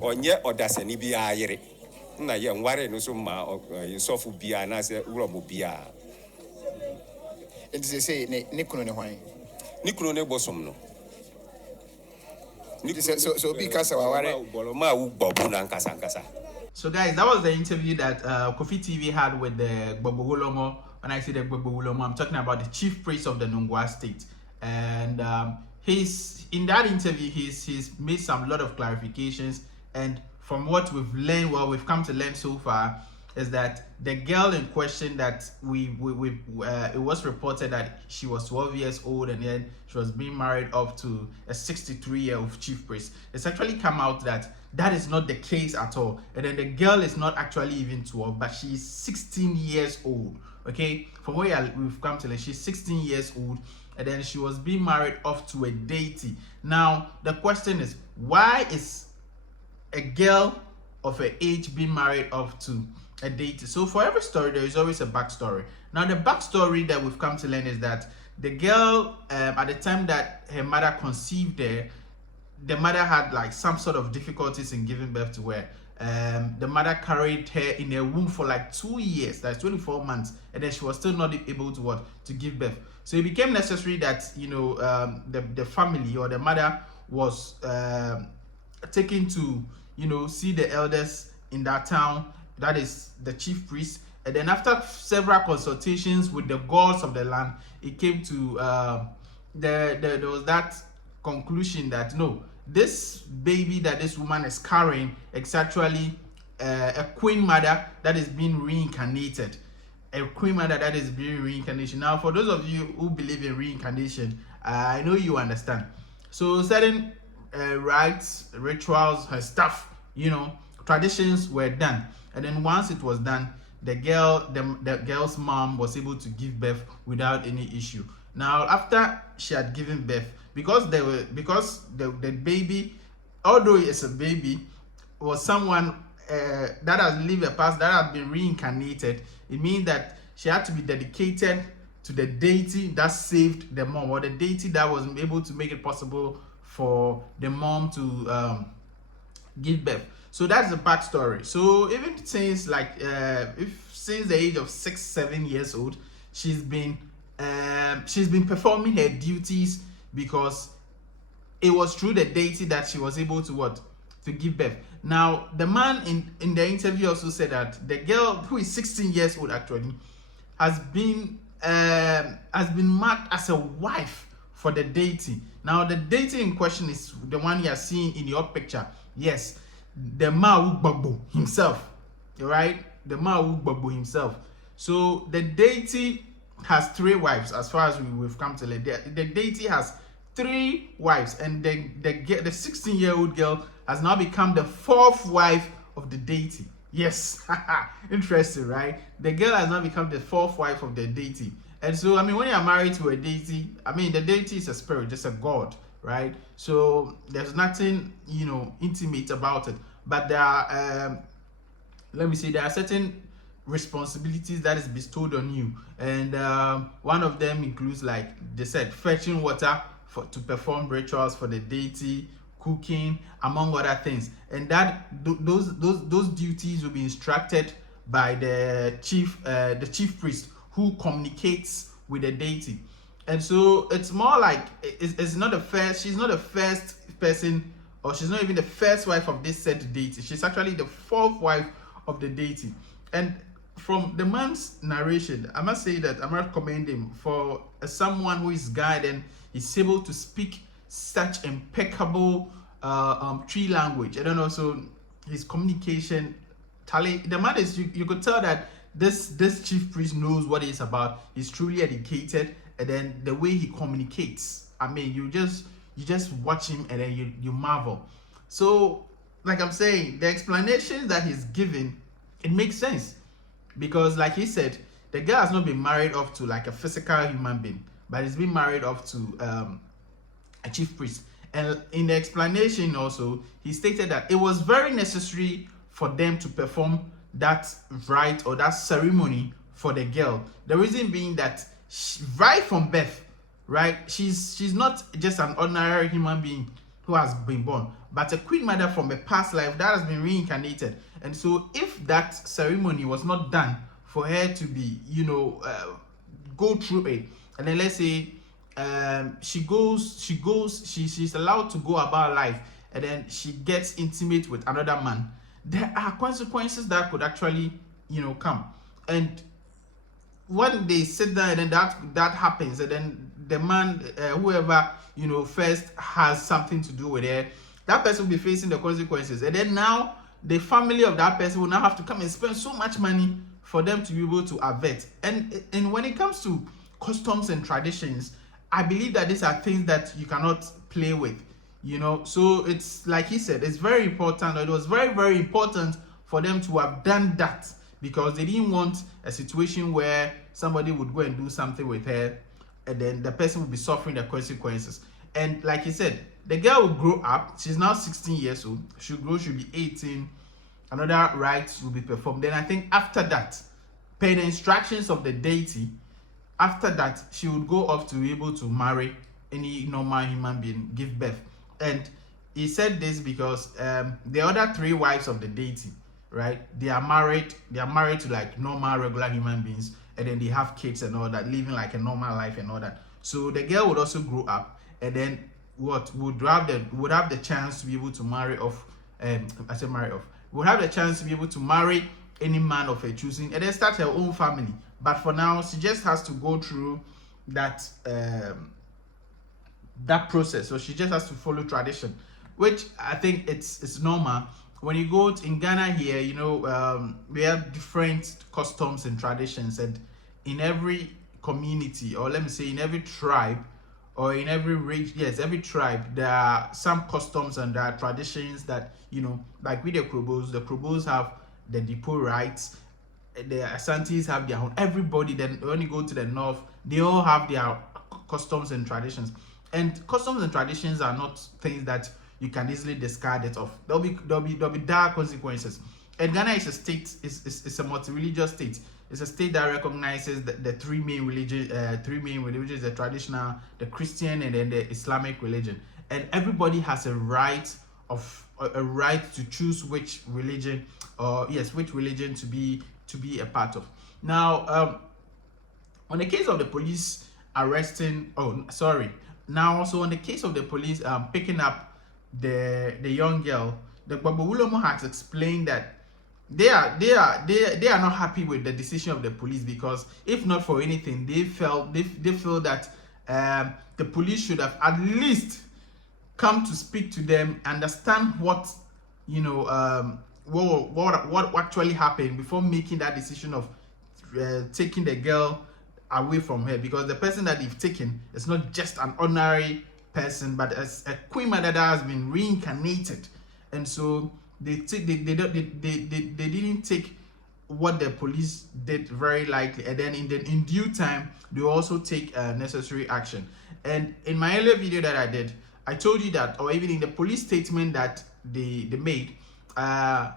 onye odasani bi ayere na ye nware no so ma sofu bia na se uromo bia it is say ne kunu ne hwan ni kunu ne bosom no so because our ma wu gbobu na nkasa. So guys, that was the interview that Kofi TV had with the Gbogbo Wolomo. When I say the Gbogbo Wolomo, I'm talking about the chief priest of the Nungwa state. And he's in that interview, he's made some lot of clarifications. And from what we've learned, what we've come to learn so far, is that the girl in question that it was reported that she was 12 years old and then she was being married off to a 63-year-old chief priest. It's actually come out that that is not the case at all. And then the girl is not actually even 12, but she's 16 years old. Okay, from where we've come to learn, she's 16 years old, and then she was being married off to a deity. Now the question is, why is a girl of her age being married off to a deity? So for every story there is always a backstory. Now the backstory that we've come to learn is that the girl at the time that her mother conceived her, the mother had like some sort of difficulties in giving birth to her. The mother carried her in her womb for like 2 years, that's 24 months, and then she was still not able to give birth. So it became necessary that the family or the mother was taken to see the elders in that town, that is the chief priest. And then after several consultations with the gods of the land, it came to there was that conclusion that no, this baby that this woman is carrying is actually a queen mother that is being reincarnated. A queen mother that is being reincarnation. Now, for those of you who believe in reincarnation, I know you understand. So certain rites, rituals, and stuff, traditions were done, and then once it was done, the girl's mom was able to give birth without any issue. Now, after she had given birth, because the baby, although it's a baby, was someone that has lived a past, that has been reincarnated, it means that she had to be dedicated to the deity that saved the mom, or the deity that was able to make it possible for the mom to give birth. So that's the backstory. So even since since the age of 6-7 years old, she's been performing her duties, because it was through the deity that she was able to give birth. Now the man in the interview also said that the girl, who is 16 years old actually, has been marked as a wife for the deity. Now the deity in question is the one you are seeing in your picture. Yes, the Mawu Gbagbo himself, right? The Mawu Gbagbo himself. So the deity has 3 wives, as far as we've come to learn. The deity has 3 wives, and the 16-year-old girl has now become the 4th wife of the deity. Yes, interesting, right? The girl has now become the 4th wife of the deity. And so, when you're married to a deity, the deity is a spirit, just a god, right? So there's nothing, intimate about it. But there are, there are certain responsibilities that is bestowed on you, and one of them includes, like they said, fetching water to perform rituals for the deity, cooking, among other things. And that those duties will be instructed by the chief priest, who communicates with the deity. And so it's more like she's not the first person, or she's not even the first wife of this said deity. She's actually the 4th wife of the deity. And from the man's narration, I must say that I must commend him for someone who is guided, is able to speak such impeccable tree language. And then also his communication talent. The man is, you could tell that this chief priest knows what he's about. He's truly educated, and then the way he communicates, you just watch him and then you marvel. So like I'm saying, the explanation that he's giving, it makes sense, because like he said, the girl has not been married off to like a physical human being, but he's been married off to a chief priest. And in the explanation also, he stated that it was very necessary for them to perform that rite or that ceremony for the girl. The reason being that right from birth, right, she's not just an ordinary human being, who has been born, but a queen mother from a past life that has been reincarnated. And so if that ceremony was not done for her to be, go through it, and then let's say she's allowed to go about life, and then she gets intimate with another man, there are consequences that could actually, come. And when they sit down and then that happens, and then the man, whoever, first has something to do with it, that person will be facing the consequences. And then now the family of that person will now have to come and spend so much money for them to be able to avert. And when it comes to customs and traditions, I believe that these are things that you cannot play with, So it's like he said, it's very important. It was very, very important for them to have done that, because they didn't want a situation where somebody would go and do something with her, and then the person will be suffering the consequences. And like he said, the girl will grow up. She's now 16 years old. She'll grow, she'll be 18. Another rites will be performed. Then I think after that, per the instructions of the deity, after that, she would go off to be able to marry any normal human being, give birth. And he said this because the other 3 wives of the deity, right, they are married to like normal, regular human beings, and then they have kids and all that, living like a normal life and all that. So the girl would also grow up, and then would have the chance to be able to marry off. Would have the chance to be able to marry any man of her choosing, and then start her own family. But for now, she just has to go through that that process. So she just has to follow tradition, which I think it's normal. When you go in Ghana here, we have different customs and traditions, and in every community, or let me say in every tribe, or in every region, yes, every tribe, there are some customs and there are traditions that, like with the Krobos have the depot rights, the Asantis have their own. Everybody, then when you go to the north, they all have their customs and traditions. And customs and traditions are not things that you can easily discard it off. There'll be dark consequences. And Ghana is a state, it's a multi-religious state. It's a state that recognizes the three main religions, the traditional, the Christian, and then the Islamic religion. And everybody has a right to choose which religion, which religion to be a part of. Now, on the case of the police arresting, now also on the case of the police picking up the young girl, the Gbagbo Ulomo has explained that they are not happy with the decision of the police, because if not for anything, they feel that the police should have at least come to speak to them, understand what actually happened before making that decision of taking the girl away from her, because the person that they've taken is not just an ordinary person, but as a queen mother that has been reincarnated. And so they didn't take what the police did very likely, and then in due time they also take necessary action. And in my earlier video that I did, I told you that, or even in the police statement that they made, I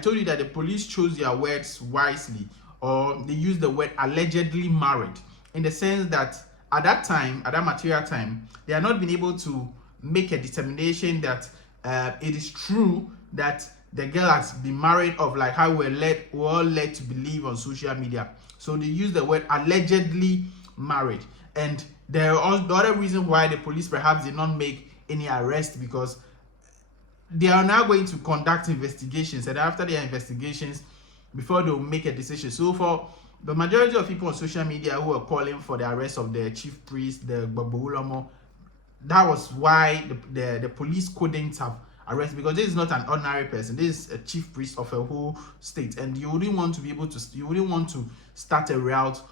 told you that the police chose their words wisely, or they used the word allegedly married, in the sense that at that time, at that material time, they had not been able to make a determination that it is true that the girl has been married off, like how we're all led to believe on social media. So they use the word allegedly married. And the other reason why the police perhaps did not make any arrest, because they are now going to conduct investigations, and after their investigations, before they will make a decision. So for the majority of people on social media who are calling for the arrest of the chief priest, the Gbagbo Ulomo, that was why the police couldn't have arrested, because this is not an ordinary person. This is a chief priest of a whole state, and you wouldn't want to start a route,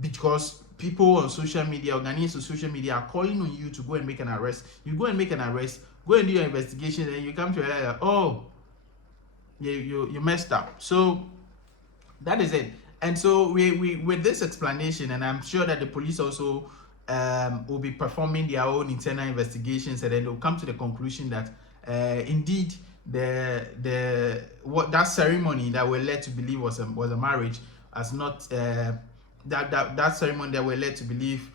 because people on social media, Ghanaians on social media, are calling on you to go and make an arrest. You go and make an arrest, go and do your investigation, and you come to realize, oh, you messed up. So that is it. And so we with this explanation, and I'm sure that the police also will be performing their own internal investigations, and then they'll come to the conclusion that indeed that ceremony that we're led to believe was a marriage has not that ceremony that we're led to believe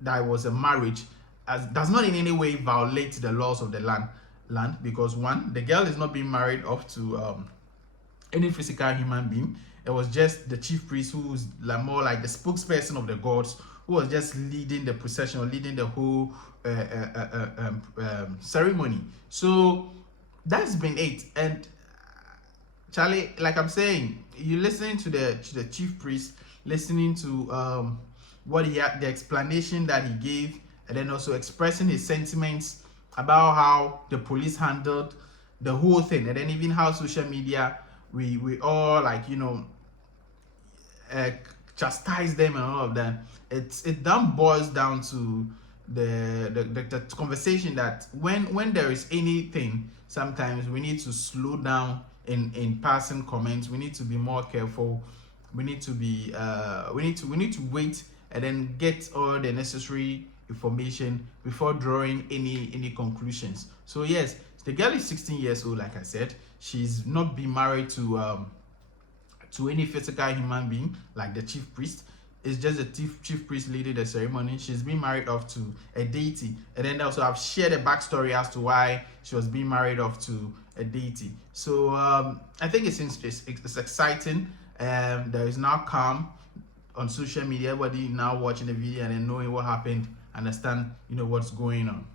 that was a marriage does not in any way violate the laws of the land. land, because one, the girl is not being married off to any physical human being. It was just the chief priest, who was like more like the spokesperson of the gods, who was just leading the procession, or leading the whole ceremony. So that's been it. And Charlie, like I'm saying, you listening to the chief priest, listening to what he had, the explanation that he gave, and then also expressing his sentiments about how the police handled the whole thing, and then even how social media, we all, like, you know, chastise them and all of that. It then boils down to the conversation that when there is anything, sometimes we need to slow down in passing comments. We need to be more careful. We need to be we need to wait and then get all the necessary information before drawing any conclusions. So yes, the girl is 16 years old. Like I said, she's not been married to any physical human being like the chief priest. It's just the chief priest leading the ceremony. She's been married off to a deity, and then also I've shared a backstory as to why she was being married off to a deity. So I think it's exciting. There is now calm on social media. Everybody now watching the video and then knowing what happened, understand, you know, what's going on.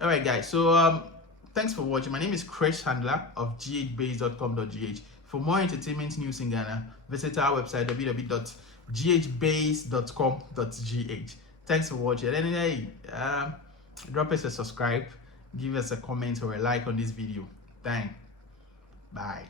All right, guys. So thanks for watching. My name is Chris Handler of ghbase.com.gh. For more entertainment news in Ghana, visit our website www.ghbase.com.gh. Thanks for watching. And hey, drop us a subscribe, give us a comment or a like on this video. Thanks. Bye.